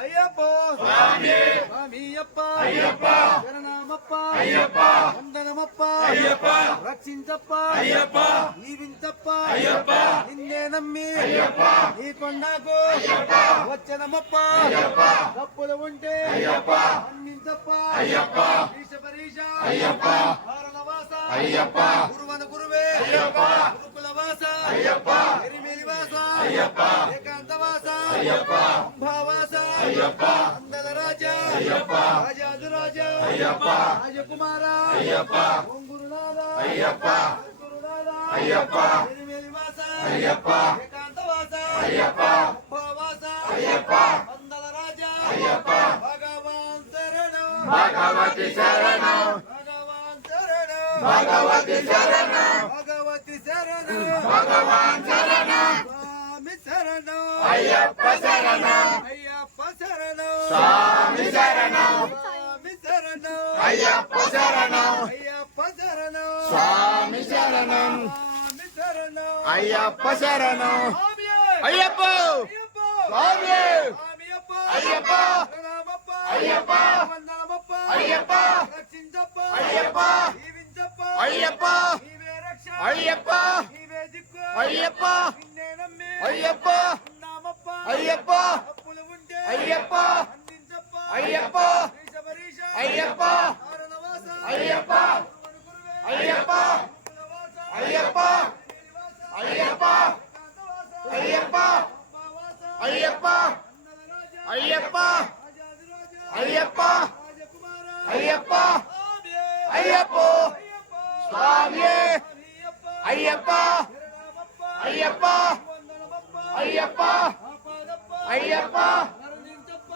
అయ్యప్ప స్వామియప్ప అయ్యప్ప శరణమప్ప అయ్యప్ప వందనమప్ప అయ్యప్ప రక్షించప్ప అయ్యప్ప దీవించప్ప అయ్యప్ప నిన్నే నమ్మి అయ్యప్ప నీ కొండకు వచ్చనమప్ప తప్పులు ఉంటే అందించప్ప అయ్యప్ప పరీక్ష అయ్యప్ప భారతవాస అయ్యప్ప గురువన గురువే అయ్యప్ప గురుకుల వాస అయ్యప్ప ఎరిమేలి వాస అయ్యప్ప ఏకాంత వాస అయ్యప్ప కుంభవాస అయ్యప్ప అందల రాజా అయ్యప్ప రాజాదిరాజా అయ్యప్ప రాజకుమార అయ్యప్ప ఓం గురునాథ అయ్యప్ప గురునాథ అయ్యప్ప ఎరిమేలి వాస అయ్యప్ప ఏకాంత వాస అయ్యప్ప కుంభవాస అయ్యప్ప అందల రాజా అయ్యప్ప భగవాన్ శరణం భగవతి శరణం భగవాన్ శరణం భగవతి శరణం భగవతి శరణం భగవాన్ శరణం స్వామి శరణం అయ్యప్ప శరణం అయ్యప్ప శరణం స్వామి శరణం స్వామి శరణం అయ్యప్ప శరణం అయ్యప్ప శరణం స్వామి శరణం స్వామి శరణం అయ్యప్ప శరణం స్వామియే! అయ్యప్ప అయ్యప్ప! స్వామి స్వామియప్ప! అయ్యప్ప! శరణమప్ప! అయ్యప్ప! వందనమప్ప! అయ్యప్ప! రక్షించప్ప! అయ్యప్ప! దీవించప్ప! అయ్యప్ప! నీవే రక్ష! అయ్యప్ప! నీవే దిక్కు! అయ్యప్ప! నిన్నే నమ్మి అయ్యప్ప! ఉన్నామప్ప! అయ్యప్ప! తప్పులు ఉంటే అయ్యప్ప! అందించప్ప! అయ్యప్ప! శ్రీశ పరీశ! అయ్యప్ప! ఆరణవాస! అయ్యప్ప! గురువన గురువే! అయ్యప్ప! కులవాస! అయ్యప్ప! శ్రీనివాస! అయ్యప్ప! ఏకాంతవాస! అయ్యప్ప! కుంభవాస! అయ్యప్ప! అందల రాజా! అయ్యప్ప! రాజాదిరాజా! అయ్యప్ప! రాజకుమార! అయ్యప్ప! స్వామియే! అయ్యప్ప! అయ్యప్ప! స్వామియే! స్వామియప్ప! అయ్యప్ప! శరణమప్ప! అయ్యప్ప! వందనమప్ప! అయ్యప్ప! ఆపదప్ప! అయ్యప్ప! కరుణించప్ప!